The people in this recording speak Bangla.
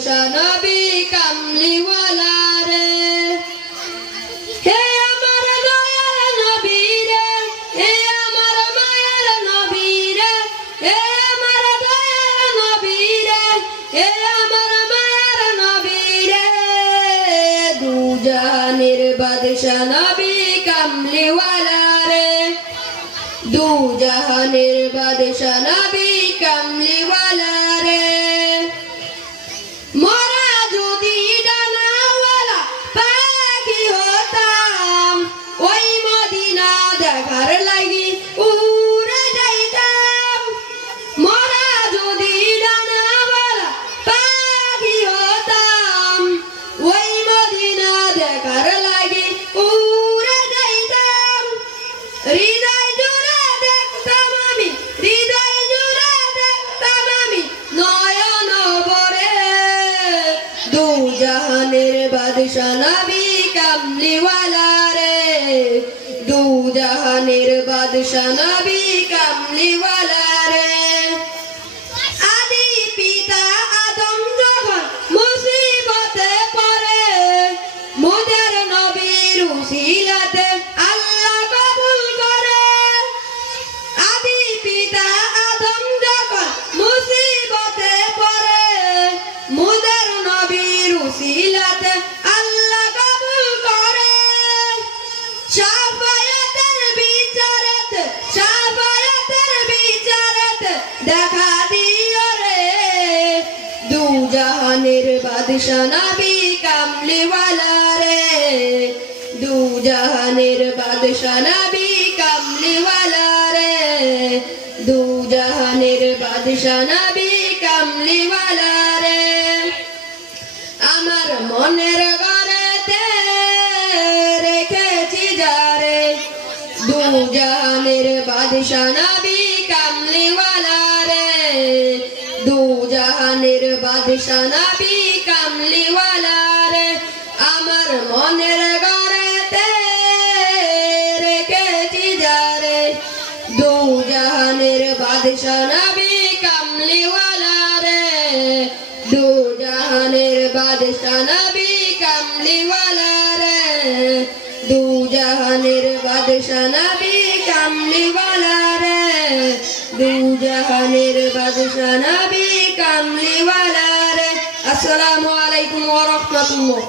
বাদশা নবী কামলিওয়ালা রে হে আমার দয়ার নবী রে হে আমার মায়ের নবী রে হে আমার দয়ার নবী রে হে আমার মায়ের নবী রে দুজাহানের বাদশা নবী কামলিওয়ালা রে দুজাহানের বাদশা নবী কামলিওয়ালা রে মোরা যদি ডানাওয়ালা পাখি হতাম ওই মদিনা দেখার লাগি উড়ে যাইতাম মোরা যদি ডানাওয়ালা পাখি হতাম ওই মদিনা দেখার লাগি উড়ে যাইতাম হৃদয় জুড়ে দেখতাম আমি হৃদয় জুড়ে দেখতাম আমি নয়ন ভরে দুজাহানের বাদশা নবী কামলিওয়ালা রে দুজাহানের বাদশা নবী কামলিওয়ালা রে আদি পিতা আদম যখন মুসিবতে পড়ে মোদের নবীর উসিলাতে আল্লাহ কবুল করে আদি পিতা আদম যখন মুসিবতে পড়ে মোদের নবীর উসিলাতে আল্লাহ কবুল করে শাফায়াতের বিচারেতে দেখা দিও রে দুজাহানের বাদশা নবী কামলিওয়ালা রে দুজাহানের বাদশা নবী কামলিওয়ালা রে দুজাহানের বাদশা নবী কামলিওয়ালা রে আমার মনের ঘরেতে রেখেছি যারে দুজাহানের বাদশা নবী কামলিওয়ালা রে দুজাহানের বাদশা নবী কামলিওয়ালা রে আমার মনের ঘরেতে রেখেছি যারে দুজাহানের বাদশা নবী কামলিওয়ালা রে দুজাহানের বাদশা নবী কামলিওয়ালা রে দুজাহানের বাদশা নবী কামলিওয়ালা রে দুজাহানের বাদশা নবী কামলিওয়ালা রে আসসালামু আলাইকুম ওয়া রাহমাতুল্লাহ।